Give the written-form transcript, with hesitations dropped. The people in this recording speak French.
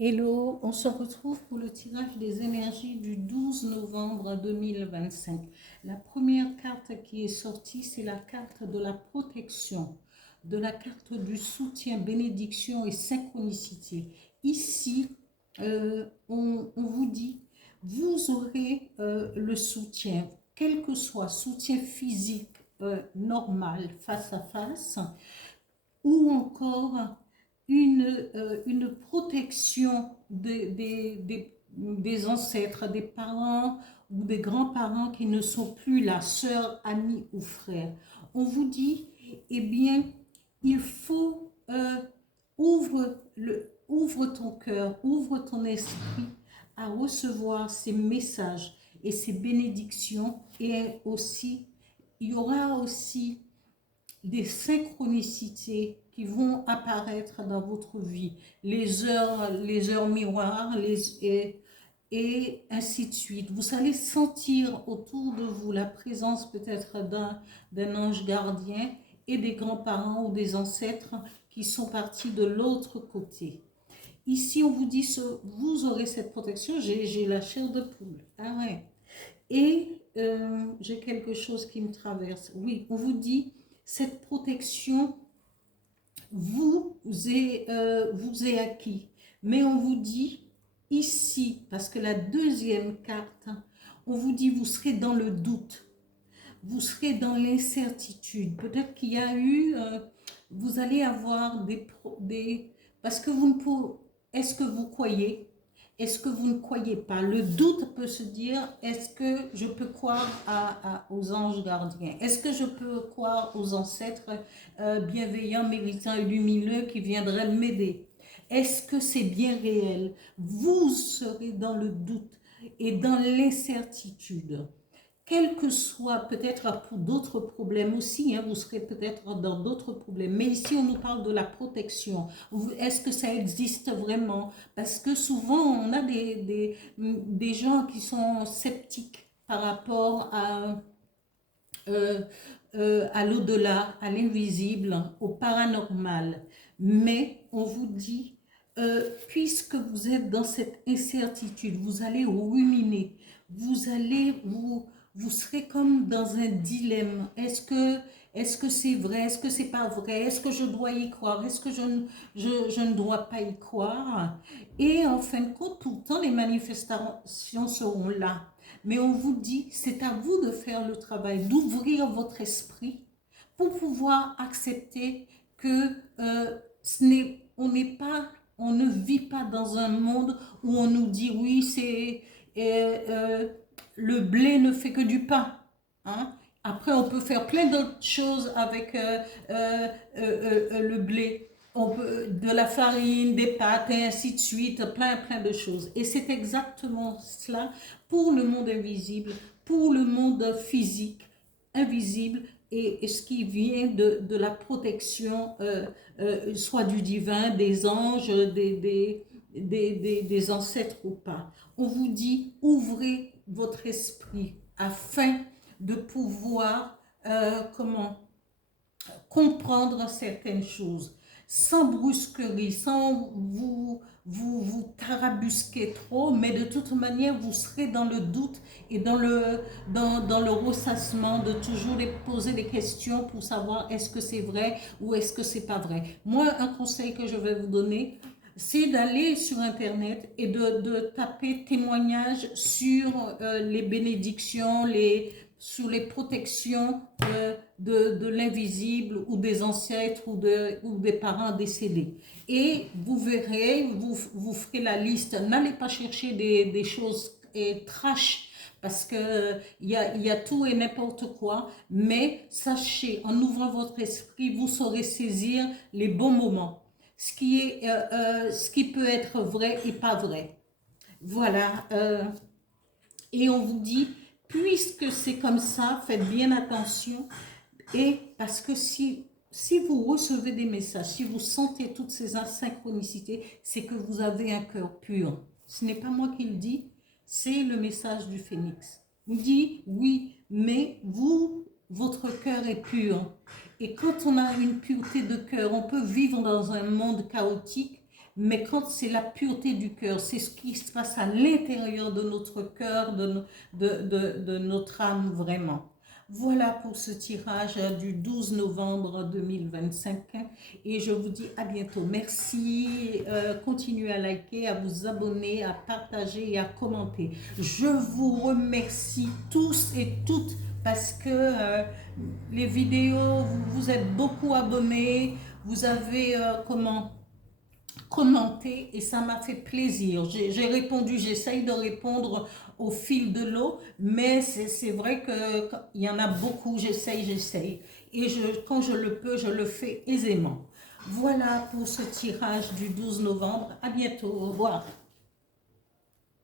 Hello, on se retrouve pour le tirage des énergies du 12 novembre 2025. La première carte qui est sortie, c'est la carte de la protection, de la carte du soutien, bénédiction et synchronicité. Ici, on vous dit, vous aurez le soutien, quel que soit, soutien physique normal face à face, ou encore une protection des ancêtres, des parents ou des grands-parents qui ne sont plus là, sœurs, amis ou frères. On vous dit, eh bien, il faut ouvre ton cœur, ouvre ton esprit à recevoir ces messages et ces bénédictions, et aussi, il y aura aussi des synchronicités qui vont apparaître dans votre vie, les heures miroirs, et ainsi de suite. Vous allez sentir autour de vous la présence peut-être d'un ange gardien et des grands-parents ou des ancêtres qui sont partis de l'autre côté. Ici, on vous dit, vous aurez cette protection. J'ai la chair de poule. Ah ouais. Et j'ai quelque chose qui me traverse. Oui, on vous dit, cette protection vous est acquis. Mais on vous dit ici, parce que la deuxième carte, on vous dit, vous serez dans le doute. Vous serez dans l'incertitude. Peut-être qu'il y a eu, vous allez avoir des parce que vous ne pouvez, est-ce que vous croyez? Est-ce que vous ne croyez pas? Le doute peut se dire, est-ce que je peux croire aux anges gardiens? Est-ce que je peux croire aux ancêtres bienveillants, méritants et lumineux qui viendraient m'aider? Est-ce que c'est bien réel? Vous serez dans le doute et dans l'incertitude, quel que soit, peut-être pour d'autres problèmes aussi, hein, vous serez peut-être dans d'autres problèmes. Mais ici, on nous parle de la protection. Est-ce que ça existe vraiment? Parce que souvent, on a des gens qui sont sceptiques par rapport à l'au-delà, à l'invisible, au paranormal. Mais on vous dit, puisque vous êtes dans cette incertitude, vous allez ruminer, vous serez comme dans un dilemme. Est-ce que c'est vrai? Est-ce que c'est pas vrai? Est-ce que je dois y croire? Est-ce que je ne dois pas y croire? Et en fin de compte, tout le temps, les manifestations seront là. Mais on vous dit, c'est à vous de faire le travail, d'ouvrir votre esprit pour pouvoir accepter que on ne vit pas dans un monde où on nous dit oui, le blé ne fait que du pain. Hein? Après, on peut faire plein d'autres choses avec le blé. On peut, de la farine, des pâtes, et ainsi de suite, plein de choses. Et c'est exactement cela pour le monde invisible, pour le monde physique, invisible, et ce qui vient de la protection, soit du divin, des anges, des ancêtres ou pas. On vous dit, ouvrez votre esprit afin de pouvoir, comprendre certaines choses sans brusquerie, sans vous tarabusquer trop, mais de toute manière, vous serez dans le doute et dans le ressassement de toujours poser des questions pour savoir est-ce que c'est vrai ou est-ce que c'est pas vrai. Moi, un conseil que je vais vous donner, c'est d'aller sur Internet et de taper témoignages sur les bénédictions, sur les protections de l'invisible ou des ancêtres ou des parents décédés. Et vous verrez, vous ferez la liste. N'allez pas chercher des choses trash, parce que il y a tout et n'importe quoi, mais sachez, en ouvrant votre esprit, vous saurez saisir les bons moments, ce qui peut être vrai et pas vrai. Voilà. Et on vous dit, puisque c'est comme ça, faites bien attention. Et parce que si vous recevez des messages, si vous sentez toutes ces asynchronicités, c'est que vous avez un cœur pur. Ce n'est pas moi qui le dis, c'est le message du Phénix. Vous dit, oui, mais votre cœur est pur. Et quand on a une pureté de cœur, on peut vivre dans un monde chaotique, mais quand c'est la pureté du cœur, c'est ce qui se passe à l'intérieur de notre cœur, de notre âme vraiment. Voilà pour ce tirage du 12 novembre 2025 et je vous dis à bientôt. Merci, continuez à liker, à vous abonner, à partager et à commenter. Je vous remercie tous et toutes parce que les vidéos, vous êtes beaucoup abonnés, vous avez commenté et ça m'a fait plaisir. J'ai répondu, j'essaye de répondre au fil de l'eau, mais c'est vrai qu'il y en a beaucoup, j'essaye. Et quand je le peux, je le fais aisément. Voilà pour ce tirage du 12 novembre. À bientôt. Au revoir.